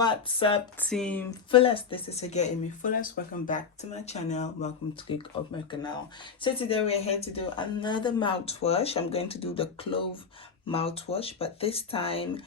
What's up, team Fullest? This is again me Fullest. Welcome back to my channel. Welcome to click of my canal. So today we're here to do another mouthwash. I'm going to do the Clove mouthwash, but this time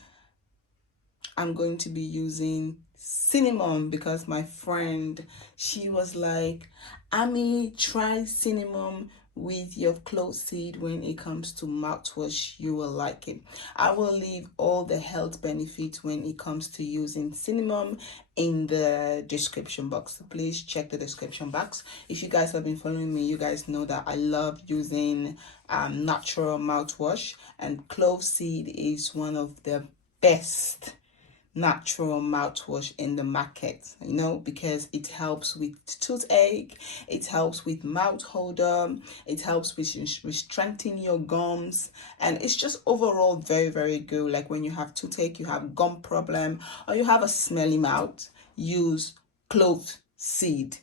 I'm going to be using cinnamon because my friend, she was like, Ami, try cinnamon with your clove seed. When it comes to mouthwash, you will like it. I will leave all the health benefits when it comes to using cinnamon in the description box, so please check the description box. If you guys have been following me, you guys know that I love using natural mouthwash, and clove seed is one of the best natural mouthwash in the market, you know, because it helps with toothache, it helps with mouth odor, it helps with strengthening your gums, and it's just overall very good. Like when you have toothache, you have gum problem, or you have a smelly mouth, use clove seed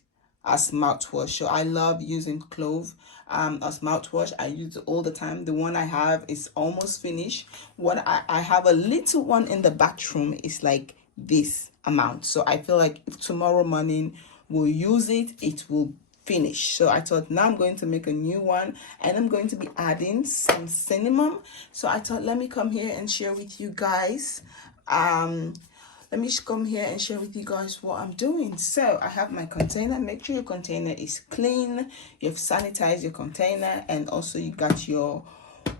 as mouthwash. So I love using clove as mouthwash. I use it all the time. The one I have is almost finished. What I have a little one in the bathroom is like this amount. So I feel like if tomorrow morning we'll use it, it will finish. So I thought now I'm going to make a new one, and I'm going to be adding some cinnamon. So I thought let me come here and share with you guys let me come here and share with you guys what I'm doing. So I have my container. Make sure your container is clean. You've sanitized your container, and also you got your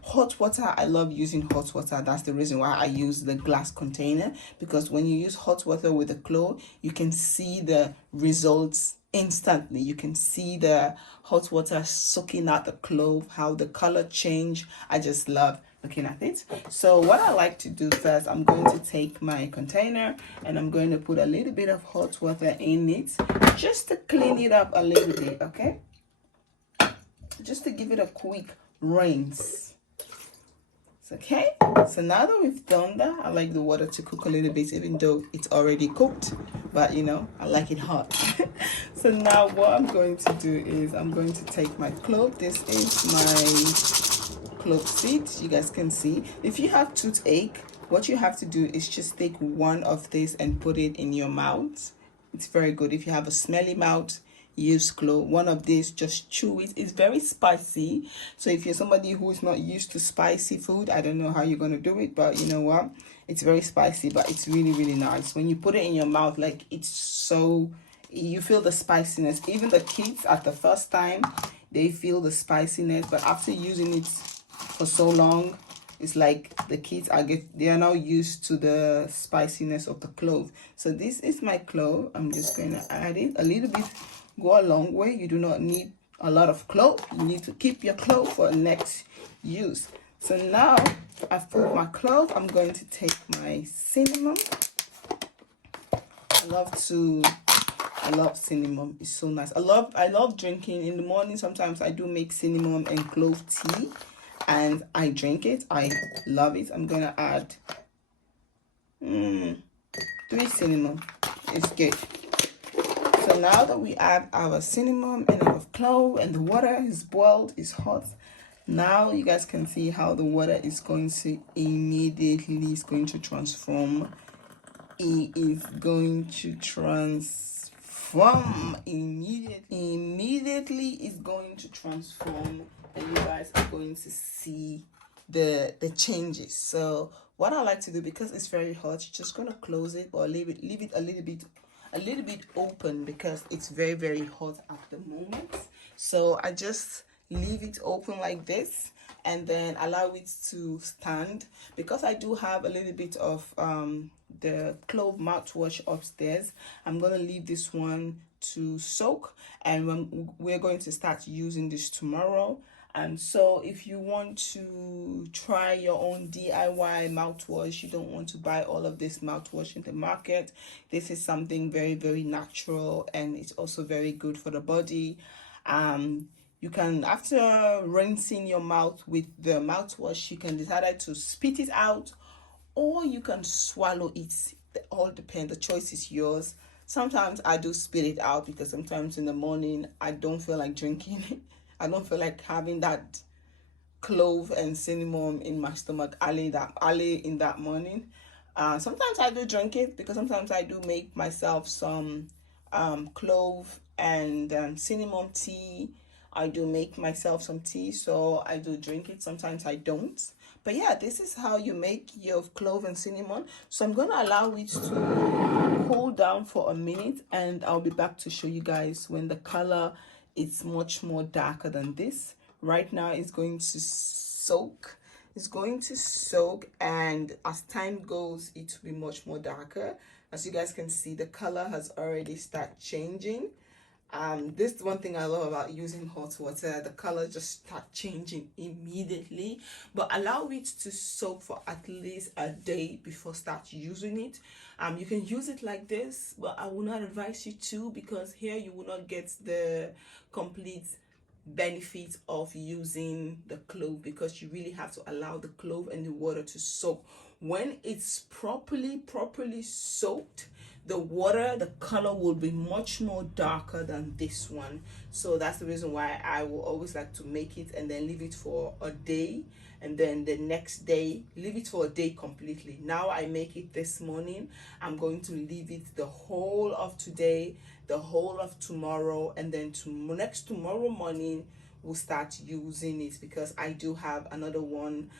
hot water. I love using hot water. That's the reason why I use the glass container, because when you use hot water with the clove, you can see the results instantly. You can see the hot water soaking out the clove, how the color change. I just love looking at it. So what I like to do first, I'm going to take my container and I'm going to put a little bit of hot water in it just to clean it up a little bit, okay? Just to give it a quick rinse. Okay, so now that we've done that, I like the water to cook a little bit, even though it's already cooked, but you know, I like it hot. So now what I'm going to do is I'm going to take my clove. This is my clove seeds. You guys can see, if you have toothache, what you have to do is just take one of this and put it in your mouth. It's very good. If you have a smelly mouth, use clove. One of these, just chew it. It's very spicy, so if you're somebody who is not used to spicy food, I don't know how you're going to do it, but you know what, it's very spicy, but it's really nice. When you put it in your mouth, like, it's so, you feel the spiciness. Even the kids at the first time, they feel the spiciness, but after using it for so long, it's like the kids they are now used to the spiciness of the clove. So this is my clove. I'm just going to add it a little bit. Go a long way. You do not need a lot of clove. You need to keep your clove for next use. So now I've put my clove. I'm going to take my cinnamon. I love cinnamon. It's so nice. I love drinking in the morning. Sometimes I do make cinnamon and clove tea, and I drink it. I love it. I'm gonna add 3 cinnamon. It's good. So now that we add our cinnamon and our clove, and the water is boiled, is hot, now you guys can see how the water is going to immediately transform. It is going to transform immediately. It's going to transform, and you guys are going to see the changes. So what I like to do, because it's very hot, you're just going to close it, or leave it a little bit open, because it's very hot at the moment. So I just leave it open like this, and then allow it to stand, because I do have a little bit of the clove mouthwash upstairs. I'm going to leave this one to soak, and we're going to start using this tomorrow. And so if you want to try your own DIY mouthwash, you don't want to buy all of this mouthwash in the market, this is something very natural, and it's also very good for the body. You can, after rinsing your mouth with the mouthwash, you can decide to spit it out, or you can swallow it. It all depends. The choice is yours. Sometimes I do spit it out, because sometimes in the morning I don't feel like drinking it. I don't feel like having that clove and cinnamon in my stomach early in that morning. Sometimes I do drink it because sometimes I do make myself some clove and cinnamon tea. I do make myself some tea, so I do drink it. Sometimes I don't. But yeah, this is how you make your clove and cinnamon. So I'm going to allow it to cool down for a minute, and I'll be back to show you guys when the color is much more darker than this. Right now it's going to soak. It's going to soak, and as time goes it will be much more darker. As you guys can see, the color has already started changing. This is one thing I love about using hot water. The color just start changing immediately, but allow it to soak for at least a day before start using it. You can use it like this, but I will not advise you to, because here you will not get the complete benefit of using the clove, because you really have to allow the clove and the water to soak. When it's properly soaked, the water, the color will be much more darker than this one. So that's the reason why I will always like to make it and then leave it for a day, and then the next day leave it for a day completely. Now I make it this morning. I'm going to leave it the whole of today, the whole of tomorrow, and then next tomorrow morning we'll start using it, because I do have another one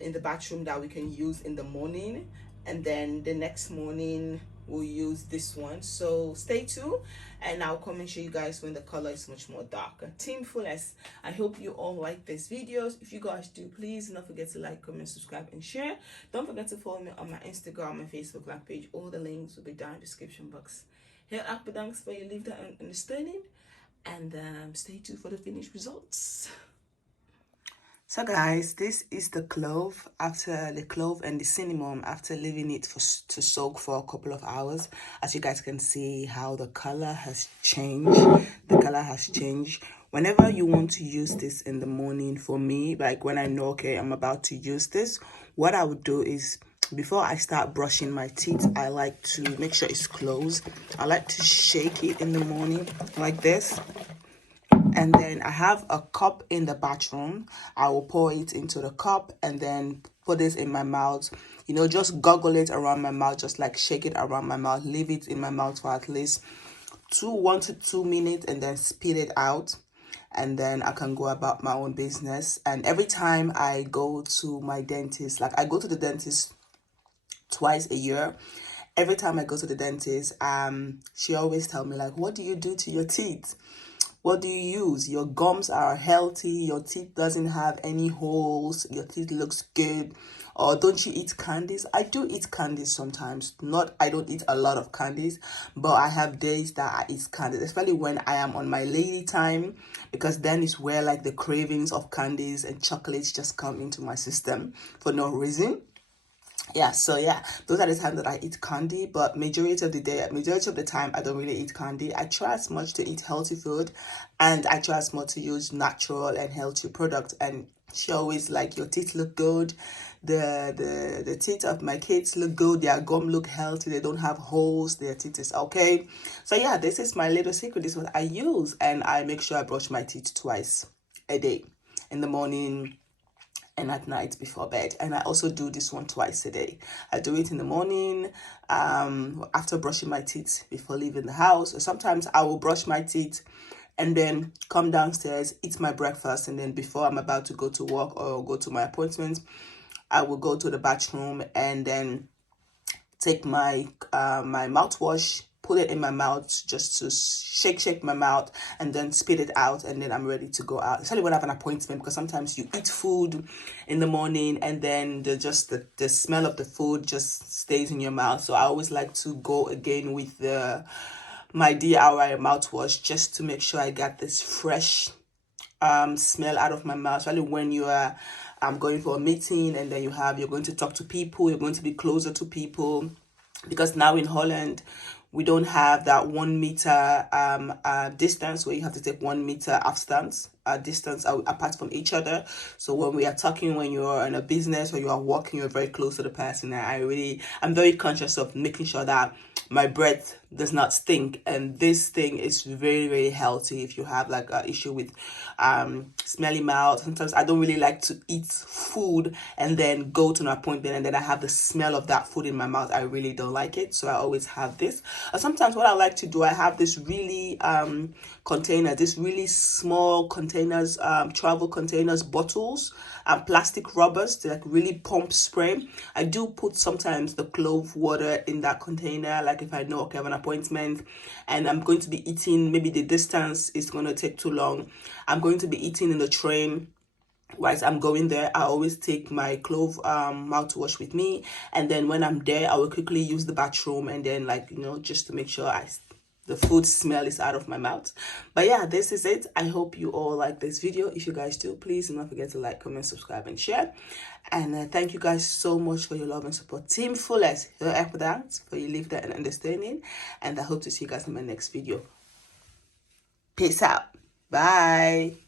in the bathroom that we can use in the morning, and then the next morning we'll use this one. So stay tuned, and I'll come and show you guys when the color is much more darker. Team Fullest, I hope you all like these videos. If you guys do, please don't forget to like, comment, subscribe, and share. Don't forget to follow me on my Instagram and Facebook like page. All the links will be down in the description box. Heel erg bedankt voor je liefde en ondersteuning, and stay tuned for the finished results. So guys, this is the clove after the clove and the cinnamon after leaving it to soak for a couple of hours. As you guys can see how the color has changed. The color has changed. Whenever you want to use this in the morning, for me, like when I know, okay, I'm about to use this, what I would do is, before I start brushing my teeth, I like to make sure it's closed. I like to shake it in the morning like this. And then I have a cup in the bathroom. I will pour it into the cup and then put this in my mouth. You know, just goggle it around my mouth, just like shake it around my mouth. Leave it in my mouth for at least 1 to 2 minutes and then spit it out. And then I can go about my own business. And every time I go to my dentist, like I go to the dentist twice a year. Every time I go to the dentist, she always tell me like, what do you do to your teeth? What do you use? Your gums are healthy. Your teeth doesn't have any holes. Your teeth looks good. Or don't you eat candies? I do eat candies sometimes. I don't eat a lot of candies, but I have days that I eat candies, especially when I am on my lady time, because then is where like the cravings of candies and chocolates just come into my system for no reason. Yeah, so yeah, those are the times that I eat candy, but majority of the time I don't really eat candy. I try as much to eat healthy food, and I try as much to use natural and healthy products. And she always like, your teeth look good, the teeth of my kids look good, their gum look healthy, they don't have holes, their teeth is okay. So yeah, this is my little secret. This is what I use, and I make sure I brush my teeth twice a day, in the morning and at night before bed. And I also do this one twice a day. I do it in the morning, after brushing my teeth before leaving the house. Or sometimes I will brush my teeth and then come downstairs, eat my breakfast, and then before I'm about to go to work or go to my appointment, I will go to the bathroom and then take my my mouthwash, put it in my mouth, just to shake my mouth, and then spit it out, and then I'm ready to go out. Especially when I have an appointment, because sometimes you eat food in the morning and then the smell of the food just stays in your mouth. So I always like to go again with my DIY mouthwash, just to make sure I got this fresh smell out of my mouth, especially when you are going for a meeting, and then you're going to talk to people, you're going to be closer to people, because now in Holland we don't have that 1 meter distance where you have to take 1 meter distance apart from each other. So when we are talking, when you are in a business or you are walking, you're very close to the person. I'm very conscious of making sure that my breath does not stink, and this thing is very, very healthy if you have like an issue with smelly mouth. Sometimes I don't really like to eat food and then go to an appointment and then I have the smell of that food in my mouth. I really don't like it, so I always have this. Sometimes what I like to do, I have this really container, this really small containers, travel containers, bottles, and plastic rubbers to like really pump spray. I do put sometimes the clove water in that container, like if I know, okay, I have an appointment and I'm going to be eating, maybe the distance is going to take too long, I'm going to be eating in the train. Whilst I'm going there, I always take my Clove mouthwash with me, and then when I'm there, I will quickly use the bathroom, and then, like, you know, just to make sure the food smell is out of my mouth. But yeah, this is it. I hope you all like this video. If you guys do, please do not forget to like, comment, subscribe, and share. And thank you guys so much for your love and support. Team Fullest, heel erg bedankt for your liefde and understanding, and I hope to see you guys in my next video. Peace out. Bye.